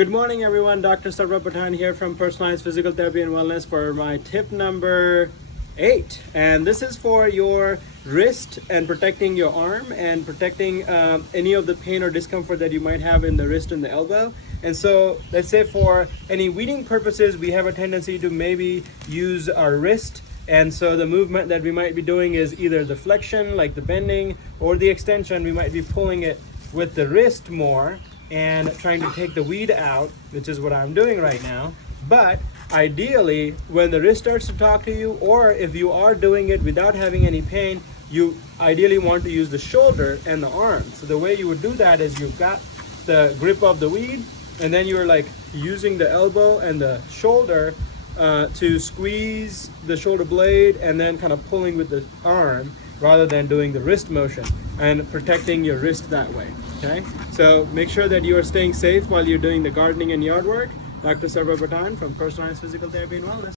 Good morning, everyone. Dr. Sarva Pathan here from Personalized Physical Therapy and Wellness for my tip number 8. And this is for your wrist and protecting your arm and protecting any of the pain or discomfort that you might have in the wrist and the elbow. And so let's say for any weeding purposes, we have a tendency to maybe use our wrist. And so the movement that we might be doing is either the flexion, like the bending, or the extension. We might be pulling it with the wrist more and trying to take the weed out, which is what I'm doing right now. But ideally, when the wrist starts to talk to you, or if you are doing it without having any pain, you ideally want to use the shoulder and the arm. So the way you would do that is you've got the grip of the weed, and then you're like using the elbow and the shoulder to squeeze the shoulder blade, and then kind of pulling with the arm rather than doing the wrist motion and protecting your wrist that way. Okay, so make sure that you are staying safe while you're doing the gardening and yard work. Dr. Sarva Pathan from Personalized Physical Therapy and Wellness.